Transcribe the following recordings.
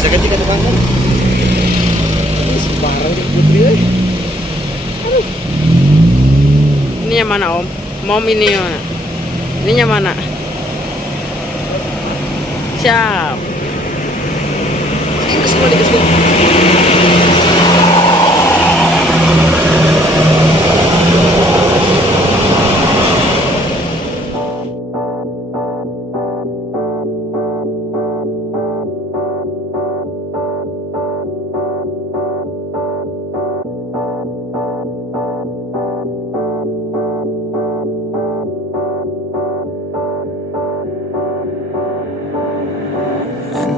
Bisa ganti ke depan kan? Ini sembarang di putri. Aduh. Ini yang mana Om? Mom ini yang mana? Ini yang mana? Siap. Ini semua dikasih.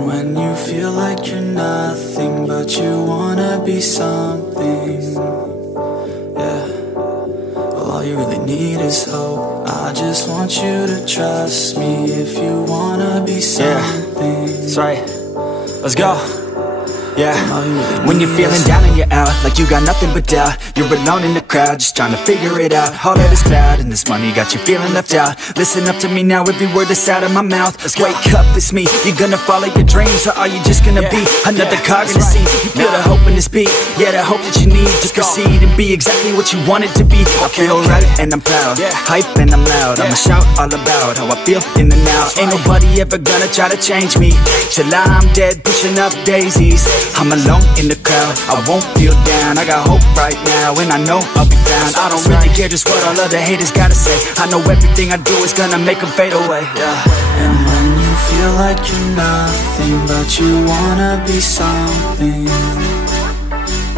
When you feel like you're nothing, but you wanna be something, yeah. Well, all you really need is hope. I just want you to trust me if you wanna be something. Yeah, that's right. Let's go. Yeah, when you're feeling down and you're out, like you got nothing but doubt, you're alone in the crowd, just trying to figure it out. All that is bad, and this money got you feeling left out. Listen up to me now, every word that's out of my mouth. Wake up, it's me. You're gonna follow your dreams, or are you just gonna be another cog in the scene? You feel the hope in this beat, yeah, the hope that you need. Just proceed and be exactly what you want it to be. I feel right and I'm proud, hype and I'm loud. I'ma shout all about how I feel in the now. Ain't nobody ever gonna try to change me till I'm dead, pushing up daisies. I'm alone in the crowd, I won't feel down. I got hope right now, and I know I'll be found. I don't really care just what all other haters gotta say. I know everything I do is gonna make them fade away, yeah. And when you feel like you're nothing, but you wanna be something,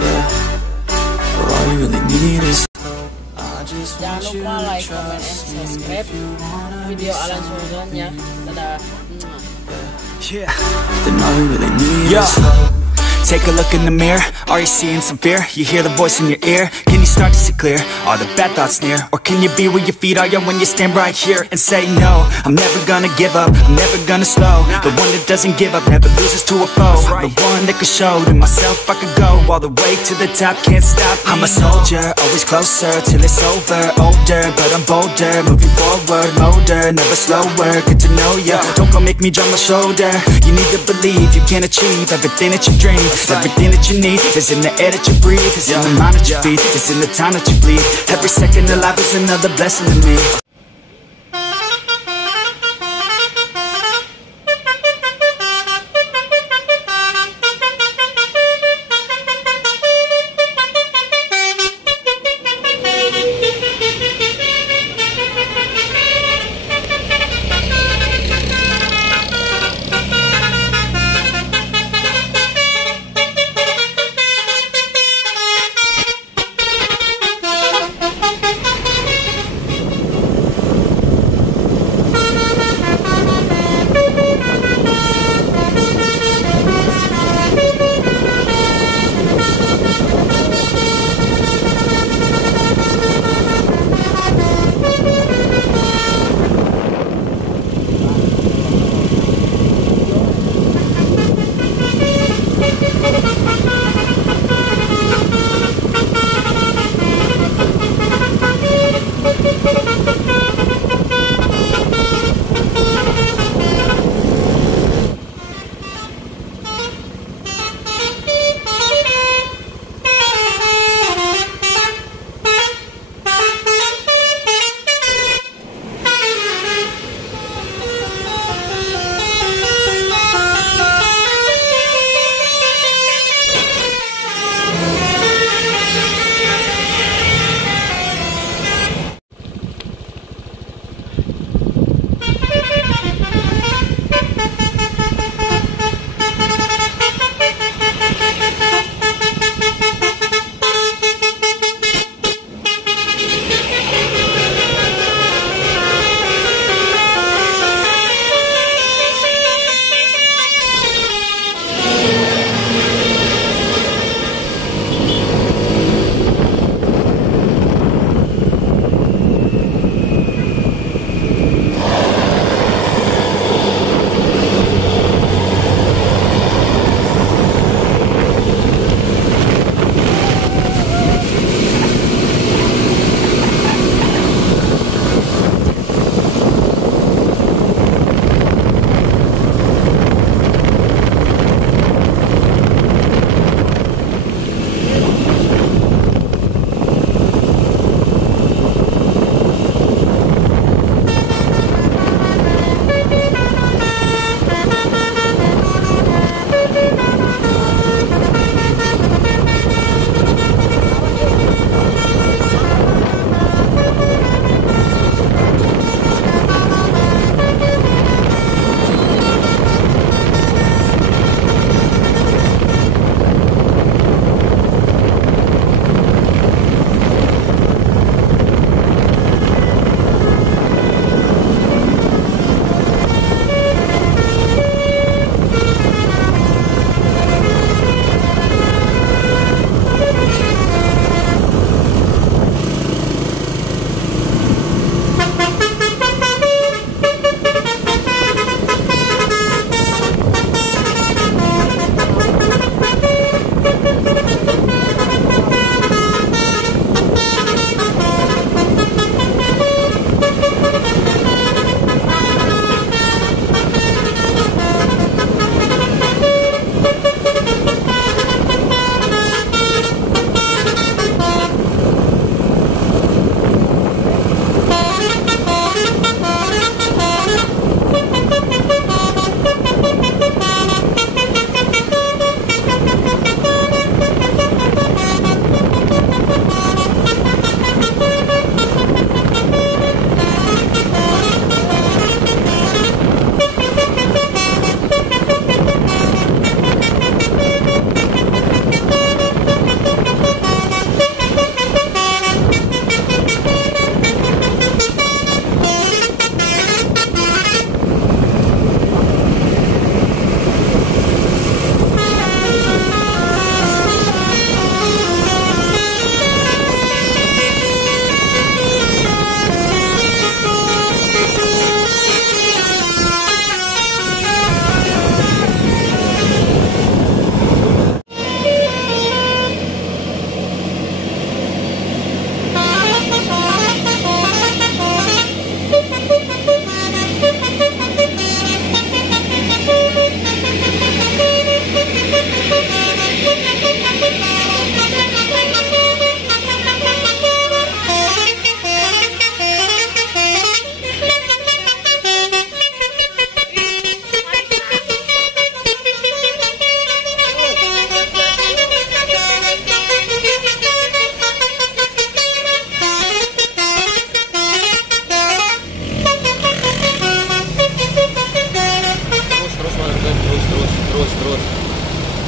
yeah. Well, all you really need is hope. I just Jangan want you lupa to like, comment, and trust me subscribe if you wanna be video Alan something. Sultan-nya. Dadah. Yeah. Then all you really need Yeah. is hope. Take a look in the mirror, are you seeing some fear? You hear the voice in your ear, can you start to see clear? Are the bad thoughts near? Or can you be where your feet are, yeah, when you stand right here and say no? I'm never gonna give up, I'm never gonna slow. The one that doesn't give up, never loses to a foe. The one that could show to myself I could go all the way to the top, can't stop me. I'm a soldier, always closer till it's over. Older, but I'm bolder, moving forward, older, never slower. Good to know ya, don't go make me drop my shoulder. You need to believe you can achieve everything that you dream. Everything that you need is in the air that you breathe. It's in the mind that you feed, it's in the time that you bleed. Every second of life is another blessing to me.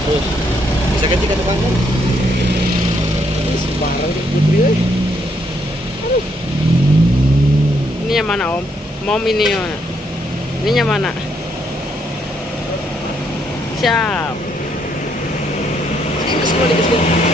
Terus bisa ganti kan tukang kan? Ini sembarang di putri euy. Aduh. Ini yang mana om? Mom ini yang mana? Ini yang mana? Siap. Ini kesulitan.